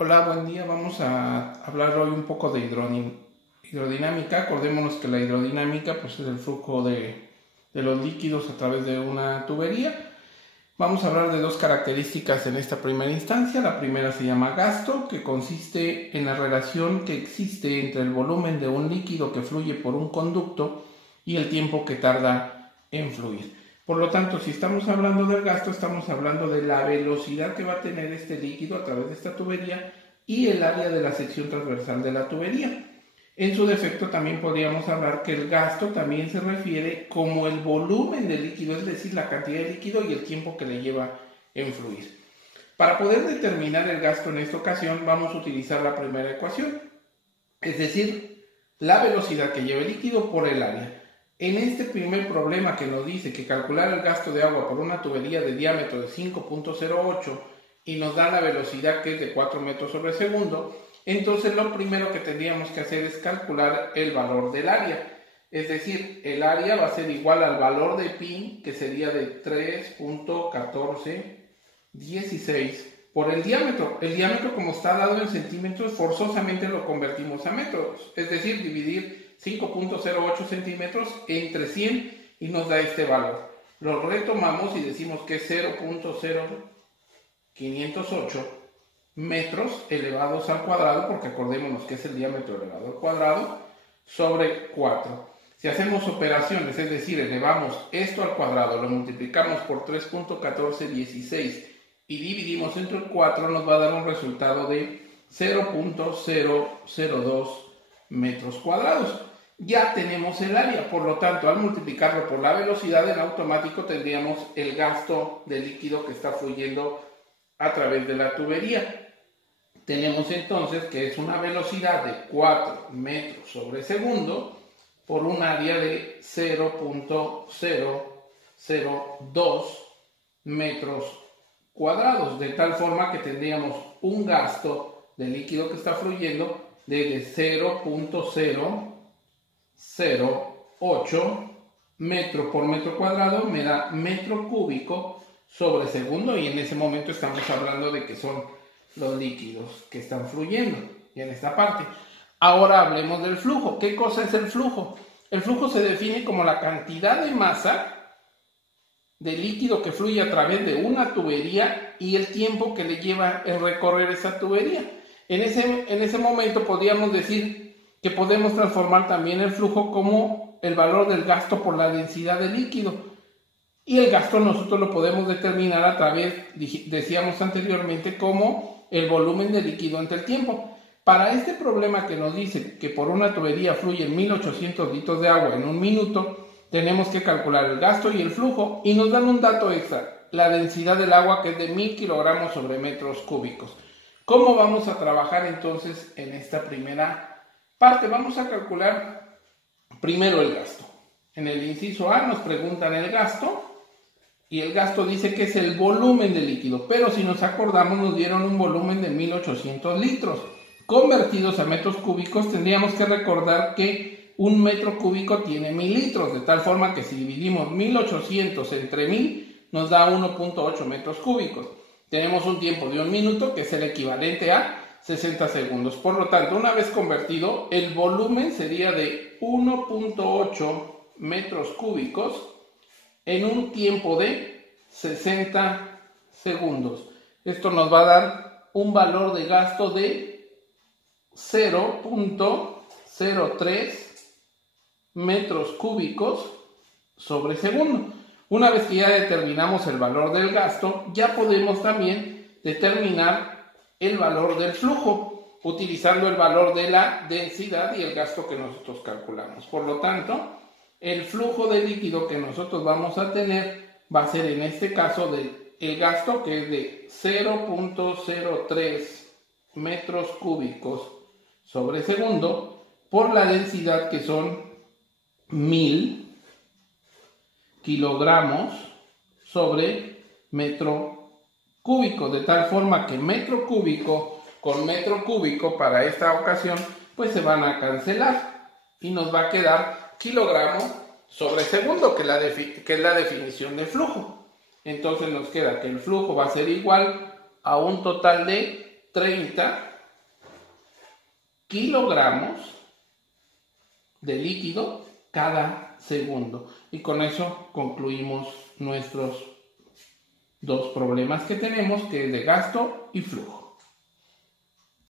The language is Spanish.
Hola, buen día. Vamos a hablar hoy un poco de hidrodinámica. Acordémonos que la hidrodinámica pues, es el flujo de los líquidos a través de una tubería. Vamos a hablar de dos características en esta primera instancia. La primera se llama gasto, que consiste en la relación que existe entre el volumen de un líquido que fluye por un conducto y el tiempo que tarda en fluir. Por lo tanto, si estamos hablando del gasto, estamos hablando de la velocidad que va a tener este líquido a través de esta tubería y el área de la sección transversal de la tubería. En su defecto también podríamos hablar que el gasto también se refiere como el volumen del líquido, es decir, la cantidad de líquido y el tiempo que le lleva en fluir. Para poder determinar el gasto en esta ocasión vamos a utilizar la primera ecuación, es decir, la velocidad que lleva el líquido por el área. En este primer problema que nos dice que calcular el gasto de agua por una tubería de diámetro de 5.08 y nos da la velocidad que es de 4 metros sobre segundo, entonces lo primero que tendríamos que hacer es calcular el valor del área. Es decir, el área va a ser igual al valor de pi, que sería de 3.1416 por el diámetro. El diámetro, como está dado en centímetros, forzosamente lo convertimos a metros. Es decir, dividir 5.08 centímetros entre 100 y nos da este valor. Lo retomamos y decimos que es 0.0508 metros elevados al cuadrado, porque acordémonos que es el diámetro elevado al cuadrado, sobre 4. Si hacemos operaciones, es decir, elevamos esto al cuadrado, lo multiplicamos por 3.1416 y dividimos entre 4, nos va a dar un resultado de 0.002 metros cuadrados. Ya tenemos el área, por lo tanto, al multiplicarlo por la velocidad, en automático tendríamos el gasto de líquido que está fluyendo a través de la tubería. Tenemos entonces que es una velocidad de 4 metros sobre segundo por un área de 0.002 metros cuadrados, de tal forma que tendríamos un gasto de líquido que está fluyendo de 0.008 metro por metro cuadrado, me da metro cúbico sobre segundo, y en ese momento estamos hablando de que son los líquidos que están fluyendo y en esta parte. Ahora hablemos del flujo. ¿Qué cosa es el flujo? El flujo se define como la cantidad de masa de líquido que fluye a través de una tubería y el tiempo que le lleva el recorrer esa tubería. En ese momento podríamos decir que podemos transformar también el flujo como el valor del gasto por la densidad de líquido. Y el gasto nosotros lo podemos determinar a través, decíamos anteriormente, como el volumen de líquido entre el tiempo. Para este problema que nos dice que por una tubería fluyen 1800 litros de agua en un minuto, tenemos que calcular el gasto y el flujo, y nos dan un dato extra, la densidad del agua, que es de 1000 kilogramos sobre metros cúbicos. ¿Cómo vamos a trabajar entonces en esta primera parte? Vamos a calcular primero el gasto. En el inciso A nos preguntan el gasto, y el gasto dice que es el volumen de líquido, pero si nos acordamos nos dieron un volumen de 1800 litros. Convertidos a metros cúbicos tendríamos que recordar que un metro cúbico tiene 1000 litros, de tal forma que si dividimos 1800 entre 1000 nos da 1.8 metros cúbicos. Tenemos un tiempo de un minuto, que es el equivalente a 60 segundos. Por lo tanto, una vez convertido, el volumen sería de 1.8 metros cúbicos en un tiempo de 60 segundos. Esto nos va a dar un valor de gasto de 0.03 metros cúbicos sobre segundo. Una vez que ya determinamos el valor del gasto, ya podemos también determinar el valor del flujo, utilizando el valor de la densidad y el gasto que nosotros calculamos. Por lo tanto, el flujo de líquido que nosotros vamos a tener va a ser en este caso el gasto, que es de 0.03 metros cúbicos sobre segundo por la densidad, que son 1000 kilogramos sobre metro cúbico, de tal forma que metro cúbico con metro cúbico para esta ocasión pues se van a cancelar y nos va a quedar kilogramo sobre segundo, que es la definición de flujo. Entonces nos queda que el flujo va a ser igual a un total de 30 kilogramos de líquido cada segundo. Y con eso concluimos nuestros dos problemas que tenemos, que es de gasto y flujo.